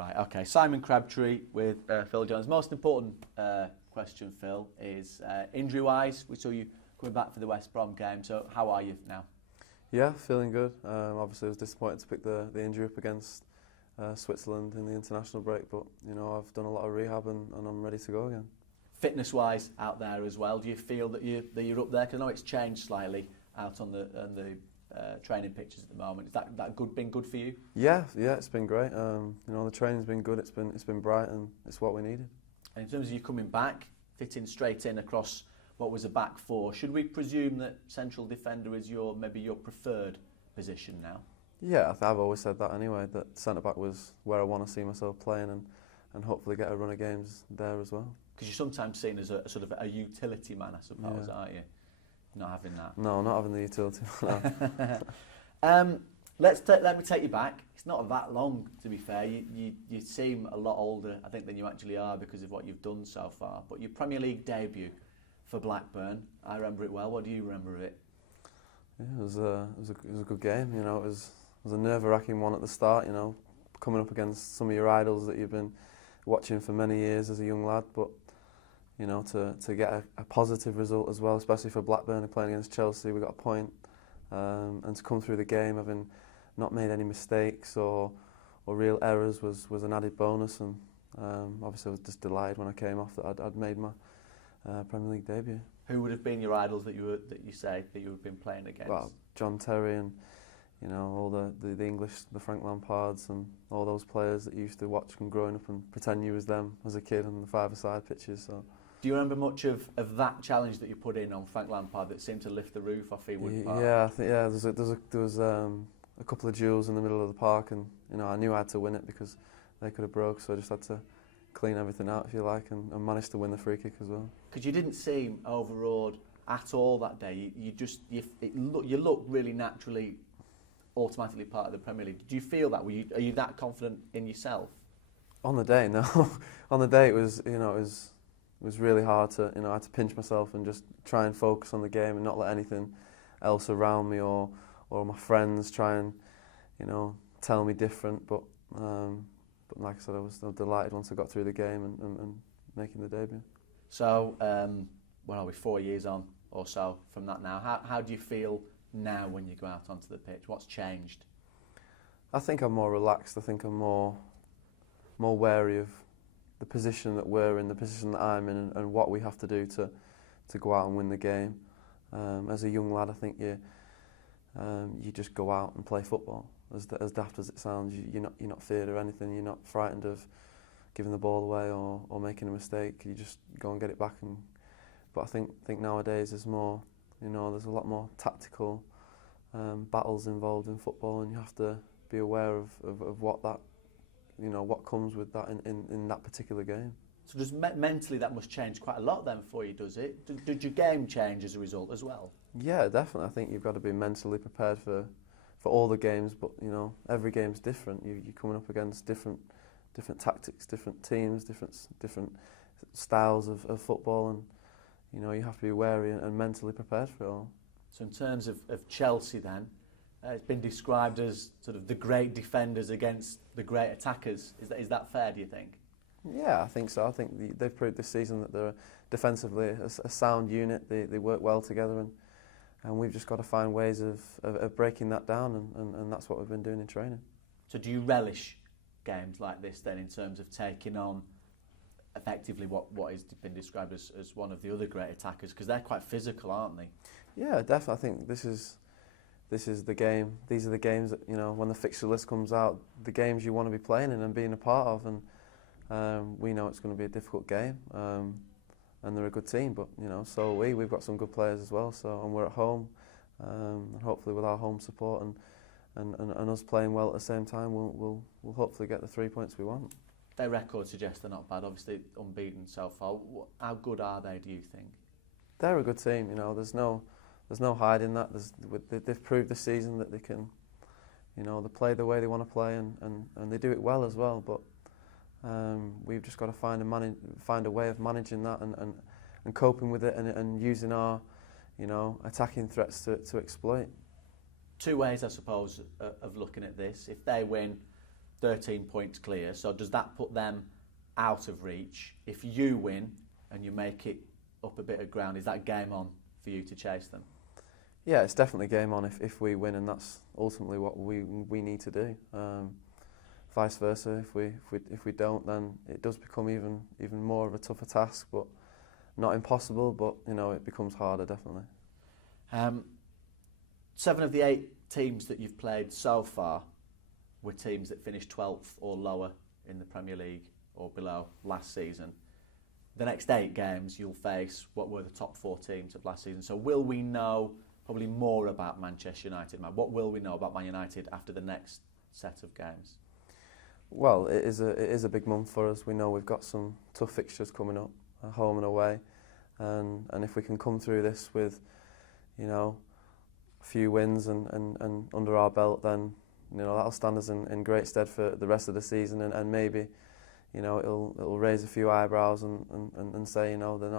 Right, okay. Simon Crabtree with Phil Jones. Most important question, Phil, is injury-wise. We saw you coming back for the West Brom game, so how are you now? Yeah, feeling good. Obviously, I was disappointed to pick the injury up against Switzerland in the international break, but you know, I've done a lot of rehab and I'm ready to go again. Fitness-wise, out there as well, do you feel that you're up there? Because I know it's changed slightly out on the training pitches at the moment. Is that been good for you? Yeah, it's been great. You know, the training's been good. It's been bright, and it's what we needed. And in terms of you coming back, fitting straight in across what was a back four, should we presume that central defender is maybe your preferred position now? Yeah, I've always said that anyway. That centre back was where I want to see myself playing, and hopefully get a run of games there as well. Because you're sometimes seen as a sort of a utility man, I suppose, aren't you? Not having that. No, not having the utility. Let me take you back. It's not that long, to be fair. You seem a lot older, I think, than you actually are because of what you've done so far. But your Premier League debut for Blackburn, I remember it well. What do you remember of it? Yeah, it was a good game. You know, it was a nerve-wracking one at the start. You know, coming up against some of your idols that you've been watching for many years as a young lad, but you know, to get a positive result as well, especially for Blackburn playing against Chelsea, we got a point, and to come through the game having not made any mistakes or real errors was an added bonus, and obviously I was just delighted when I came off that I'd made my Premier League debut. Who would have been your idols that you have been playing against? Well, John Terry and you know all the English, the Frank Lampards and all those players that you used to watch from growing up and pretend you was them as a kid on the five-a-side pitches. So. Do you remember much of that challenge that you put in on Frank Lampard that seemed to lift the roof off Ewood Park? Yeah, there was a couple of duels in the middle of the park, and you know I knew I had to win it because they could have broke, so I just had to clean everything out, if you like, and managed to win the free kick as well. Because you didn't seem overawed at all that day. You looked really naturally, automatically part of the Premier League. Did you feel that? Are you that confident in yourself? On the day, no. On the day, it was really hard to, you know, I had to pinch myself and just try and focus on the game and not let anything else around me or my friends try and, you know, tell me different. But like I said, I was delighted once I got through the game and making the debut. So, what are we, 4 years on or so from that now? How do you feel now when you go out onto the pitch? What's changed? I think I'm more relaxed. I think I'm more wary of the position that we're in, the position that I'm in, and what we have to do to go out and win the game. As a young lad, I think you just go out and play football. As daft as it sounds, you're not feared of anything. You're not frightened of giving the ball away or making a mistake. You just go and get it back. But I think nowadays there's more. You know, there's a lot more tactical battles involved in football, and you have to be aware of what that. You know, what comes with that in that particular game. So just mentally that must change quite a lot then for you, does it? Did your game change as a result as well? Yeah, definitely. I think you've got to be mentally prepared for all the games, but you know, every game's different. You're coming up against different tactics, different teams, different styles of football, and you know, you have to be wary and mentally prepared for it all. So in terms of Chelsea then, it's been described as sort of the great defenders against the great attackers. Is that fair, do you think? Yeah, I think so. I think they've proved this season that they're defensively a sound unit. They work well together, and we've just got to find ways of breaking that down, and that's what we've been doing in training. So do you relish games like this then, in terms of taking on effectively what has been described as one of the other great attackers? Because they're quite physical, aren't they? Yeah, definitely. I think this is the game. These are the games that, you know, when the fixture list comes out, the games you want to be playing in and being a part of. And we know it's going to be a difficult game, and they're a good team. But you know, so are we. We've got some good players as well. So and we're at home, and hopefully with our home support and us playing well at the same time, we'll hopefully get the 3 points we want. Their record suggests they're not bad. Obviously unbeaten so far. How good are they, do you think? They're a good team. You know, there's no hiding that. They've proved this season that they can, you know, they play the way they want to play, and they do it well as well. But we've just got to find a way of managing that and coping with it and using our, you know, attacking threats to exploit. Two ways, I suppose, of looking at this. If they win, 13 points clear. So does that put them out of reach? If you win and you make it up a bit of ground, is that game on for you to chase them? Yeah, it's definitely game on if we win, and that's ultimately what we need to do. Vice versa, if we don't, then it does become even more of a tougher task, but not impossible. But it becomes harder, definitely. 7 of the 8 teams that you've played so far were teams that finished 12th or lower in the Premier League or below last season. The next 8 games you'll face what were the top 4 teams of last season. So will we know probably more about Manchester United, man? What will we know about Man United after the next set of games? Well, it is a big month for us. We know we've got some tough fixtures coming up, home and away, and if we can come through this with, a few wins and under our belt, then that'll stand us in great stead for the rest of the season, and maybe it'll raise a few eyebrows and say they're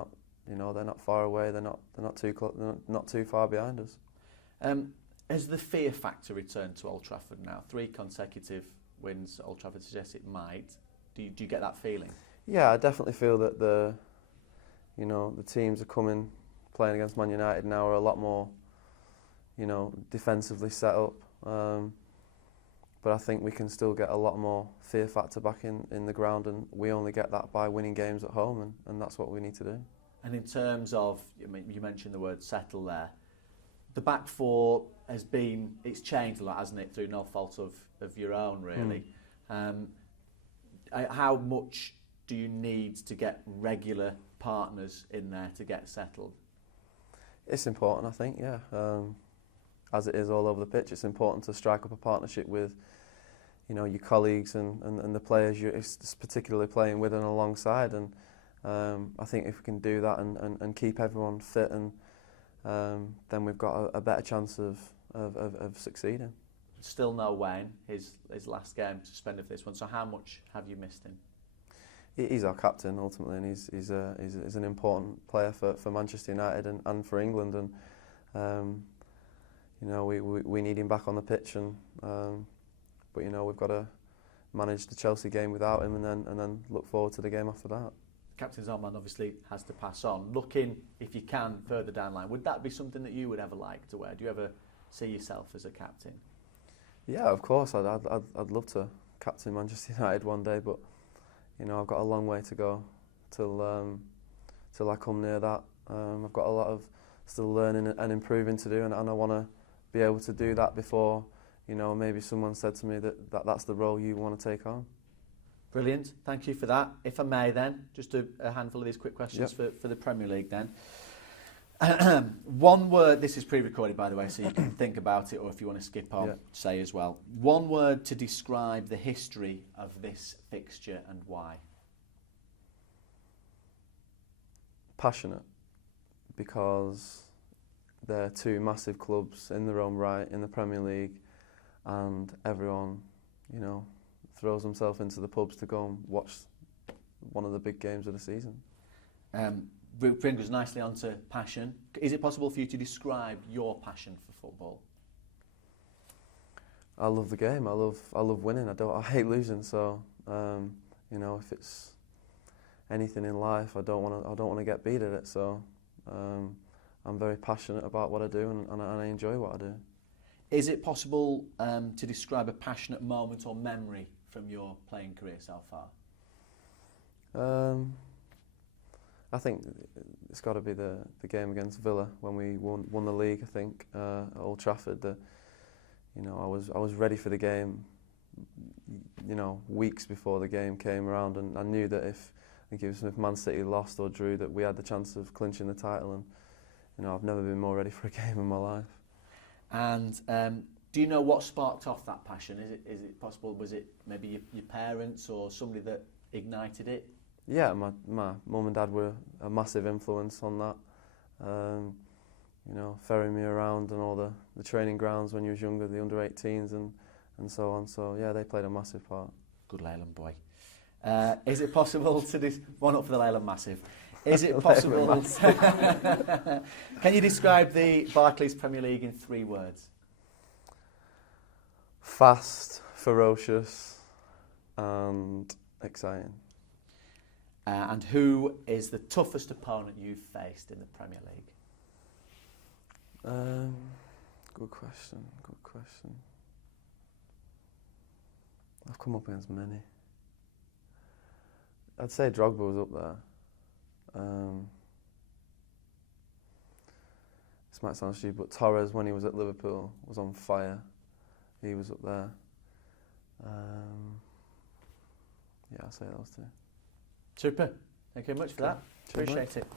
not far away, they're not too far behind us. Has the fear factor returned to Old Trafford now? 3 consecutive wins at Old Trafford suggests it might. Do you get that feeling? Yeah, I definitely feel that the teams are playing against Man United now are a lot more defensively set up. But I think we can still get a lot more fear factor back in the ground, and we only get that by winning games at home, and that's what we need to do. And in terms of, you mentioned the word settle there, the back four it's changed a lot, hasn't it, through no fault of your own, really. How much do you need to get regular partners in there to get settled? It's important, I think, yeah. As it is all over the pitch, it's important to strike up a partnership with your colleagues and the players you're particularly playing with and alongside, and I think if we can do that and keep everyone fit, and then we've got a better chance of succeeding. Still no Wayne, his last game suspended for this one, so how much have you missed him? He's our captain ultimately, and he's an important player for Manchester United and for England, and we need him back on the pitch, and but we've got to manage the Chelsea game without him, and then look forward to the game after that. Captain's own man obviously has to pass on. Looking, if you can, further down the line, would that be something that you would ever like to wear? Do you ever see yourself as a captain? Yeah, of course. I'd love to captain Manchester United one day, but I've got a long way to go till I come near that. I've got a lot of still learning and improving to do, and I want to be able to do that before maybe someone said to me that's the role you want to take on. Brilliant, thank you for that. If I may then, just a handful of these quick questions for the Premier League then. One word, this is pre-recorded by the way, so you can think about it, or if you want to skip on, say as well. One word to describe the history of this fixture and why. Passionate, because they're 2 massive clubs in their own right in the Premier League, and everyone, throws themselves into the pubs to go and watch one of the big games of the season. Brings us nicely onto passion. Is it possible for you to describe your passion for football? I love the game. I love winning. I hate losing. So if it's anything in life, I don't want to get beat at it. So I'm very passionate about what I do, and I enjoy what I do. Is it possible to describe a passionate moment or memory from your playing career so far? I think it's got to be the game against Villa when we won the league. I think at Old Trafford. I was ready for the game. Weeks before the game came around, and I knew that if Man City lost or drew, that we had the chance of clinching the title. And I've never been more ready for a game in my life. And do you know what sparked off that passion? Is it possible? Was it maybe your parents or somebody that ignited it? Yeah, my mum and dad were a massive influence on that. Ferrying me around and all the training grounds when you was younger, the under-18s and so on. So yeah, they played a massive part. Good Leyland boy. Is it possible to one up for the Leyland Massive? Is it possible? Can you describe the Barclays Premier League in 3 words? Fast, ferocious, and exciting. And who is the toughest opponent you've faced in the Premier League? Good question. Good question. I've come up against many. I'd say Drogba was up there. This might sound stupid, but Torres, when he was at Liverpool, was on fire. He was up there. Yeah, I'll say those two. Super. Thank you very much for that. Cheers, mate. Appreciate it.